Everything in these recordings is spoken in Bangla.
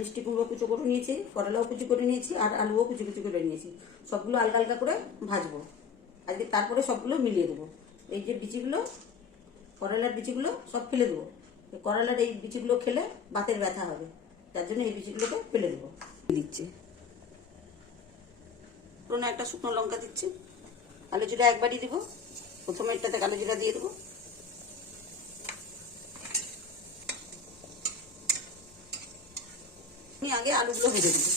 মিষ্টি কুমড়ো কুচো করে নিয়েছি করলাও কুচি করে নিয়েছি আর আলুও কুচি কুচি করে নিয়েছি। সবগুলো আলগা আলগা করে ভাজবো। আজকে তারপরে সবগুলো মিলিয়ে দেবো। এই যে বিচিগুলো করলার বিচিগুলো সব ফেলে দেবো। করলার এই বিচিগুলো খেলে বাতের ব্যথা হবে। তার জন্য এই বিচিগুলোকে ফেলে দেবো। দিচ্ছি। পুরোনো একটা শুকনো লঙ্কা দিচ্ছি। আলু জিরা একবারই দিব। প্রথমে এটাতে কালো জিরা দিয়ে দেবো। আগে আলুগুলো ভেজে দেবো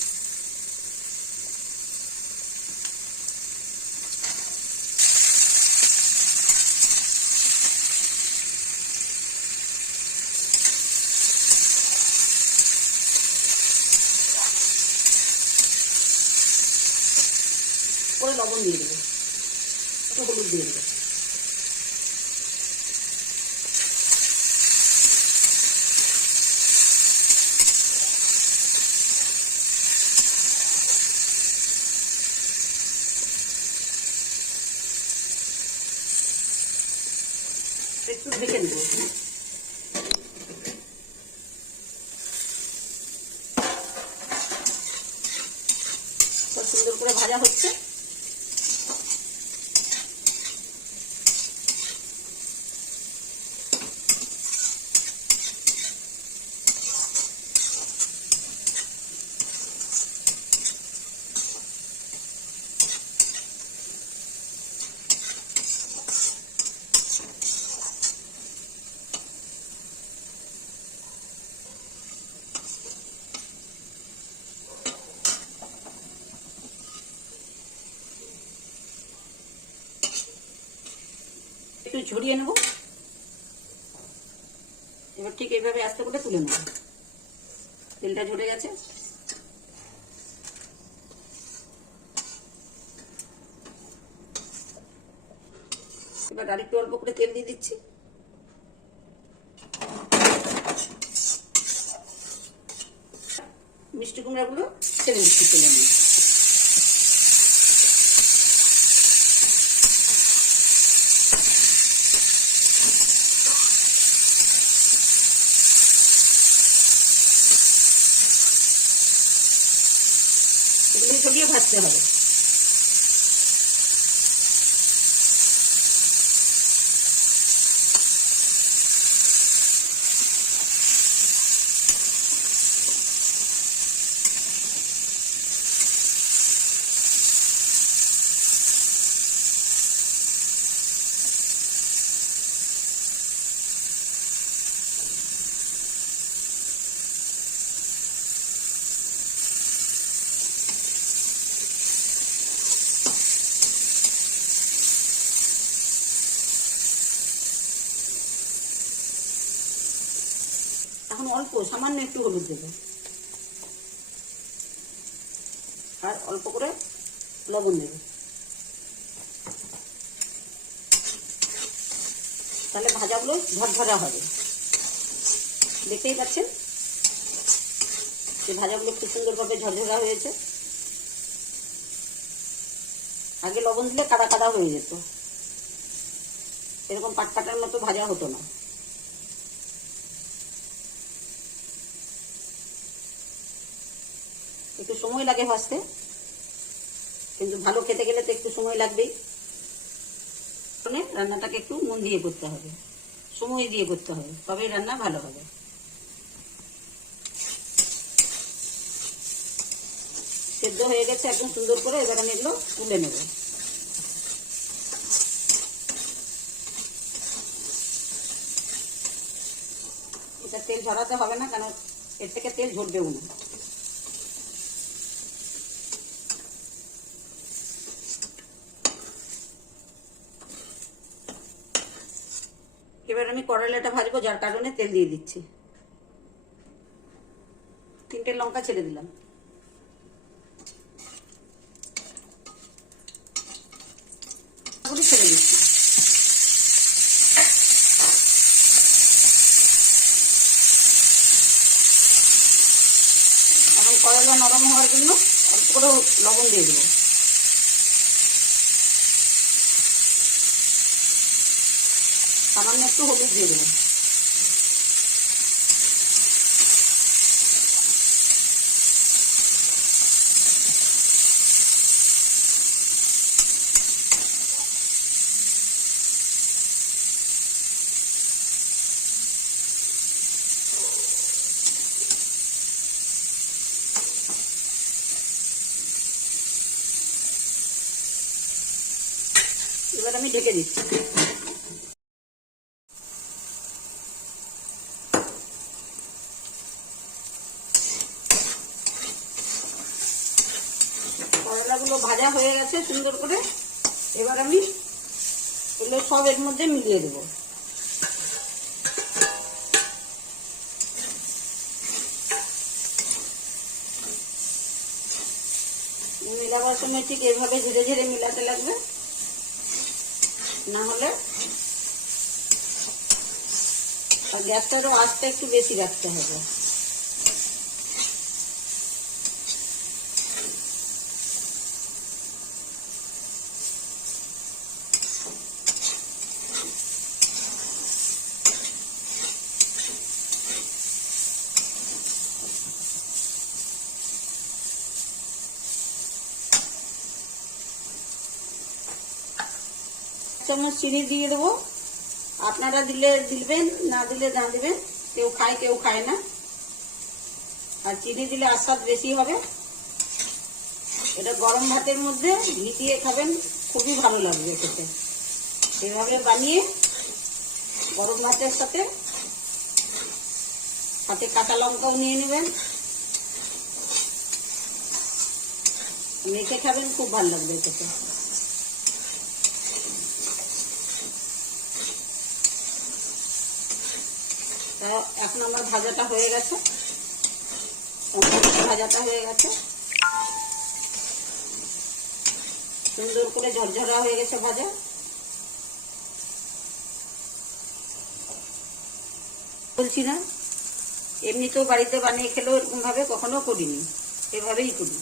করে লবণ দিয়ে দেবো। একটু হলুদ দিয়ে দেবো একটু ঢেকে দেবো সুন্দর করে ভাজা হচ্ছে। একটু ঝরিয়ে নেব। এবার ঠিক এইভাবে আস্তে করে তুলে নেব। তেলটা ঝরে গেছে। এবার আরেকটু অল্প করে তেল দিয়ে দিচ্ছি। মিষ্টি কুমড়াগুলো ছেড়ে দিচ্ছি তেলে নিয়ে এগুলো ছড়িয়ে ভাজতে হবে এখন অল্প, সামান্য একটু হলুদ দেবো। আর অল্প করে লবণ দেবো। তাহলে ভাজাগুলো ঝরঝরা হবে। দেখতেই পাচ্ছেন? যে ভাজাগুলো খুব সুন্দরভাবে ঝরঝরা হয়েছে। আগে লবণ দিলে কাদা কাদা হয়ে যেত। এরকম পাটপাটার মতো ভাজা হতো না একটু সময় লাগে ভাজতে কিন্তু ভালো খেতে গেলে তো একটু সময় লাগবেই। কারণে রান্নাটাকে একটু মন দিয়ে করতে হবে। সময় দিয়ে করতে হবে। তবেই রান্না ভালো হবে। সেদ্ধ হয়ে গেছে একদম সুন্দর করে। এবার আমি এগুলো তুলে নেব। এটা তেল ঝরাতে হবে না, কারণ এর থেকে তেল ঝরবেও না। এবার আমি করলাটা ভাজবো, যার কারণে তেল দিয়ে দিচ্ছি। তিনটে লঙ্কা ছেড়ে দিলাম। ছেড়ে দিচ্ছি। এখন করলা নরম হওয়ার জন্য অল্প করে লবণ দিয়ে দেবো। সামান্য একটু হলুদ দিয়ে দেবেন এবার আমি ঢেকে দিচ্ছি। হয়ে গেছে সুন্দর করে। এবার আমি এগুলো সব এর মধ্যে মিলিয়ে দেবো। মেলাবার সময় ঠিক এভাবে ধীরে ধীরে মিলাতে লাগবে। না হলে আর গ্যাসটারও আঁচটা একটু বেশি রাখতে হবে। চামচ চিনি দিয়ে দেবো। আপনারা দিলে দিবেন না দিলে না দিবেন, কেউ খায় কেউ খায় না। আর চিনি দিলে আস্বাদ বেশি হবে। এটা গরম ভাতের মধ্যে ঘি দিয়ে খাবেন, খুবই ভালো লাগবে খেতে। এভাবে বানিয়ে গরম ভাতের সাথে সাথে কাঁচা লঙ্কাও নিয়ে নেবেন। মেখে খাবেন, খুব ভালো লাগবে খেতে। এখন আমার ভাজাটা হয়ে গেছে। ভাজাটা হয়ে গেছে। সুন্দর করে ঝরঝরা হয়ে গেছে ভাজা। বলছি না, এমনিতেও বাড়িতে বানিয়ে খেলেও এরকম ভাবে কখনো করিনি। এভাবেই করি।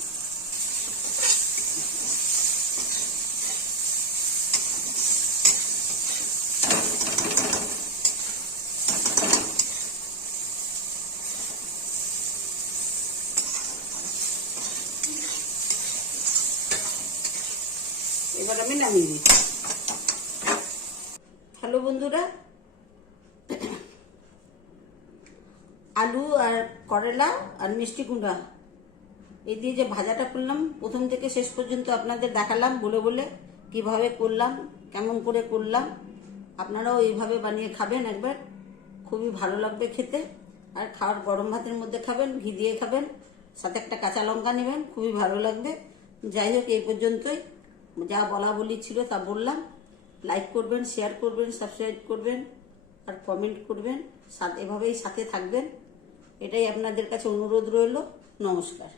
এবার আমি নামিয়ে দিচ্ছি হ্যালো বন্ধুরা। আলু আর করলা আর মিষ্টি কুমড়া। এই দিয়ে যে ভাজাটা করলাম, প্রথম থেকে শেষ পর্যন্ত আপনাদের দেখালাম, বলে বলে কীভাবে করলাম, কেমন করে করলাম। আপনারাও এইভাবে বানিয়ে খাবেন একবার। খুবই ভালো লাগবে খেতে। আর খাওয়ার গরম ভাতের মধ্যে খাবেন, ঘি দিয়ে খাবেন, সাথে একটা কাঁচা লঙ্কা নেবেন, খুবই ভালো লাগবে। যাই হোক, এই পর্যন্তই। যা বলা বলি ছিল তা বললাম। লাইক করবেন শেয়ার করবেন সাবস্ক্রাইব করবেন, আর কমেন্ট করবেন এভাবেই সাথে থাকবেন। এটাই আপনাদের কাছে অনুরোধ রইল। নমস্কার।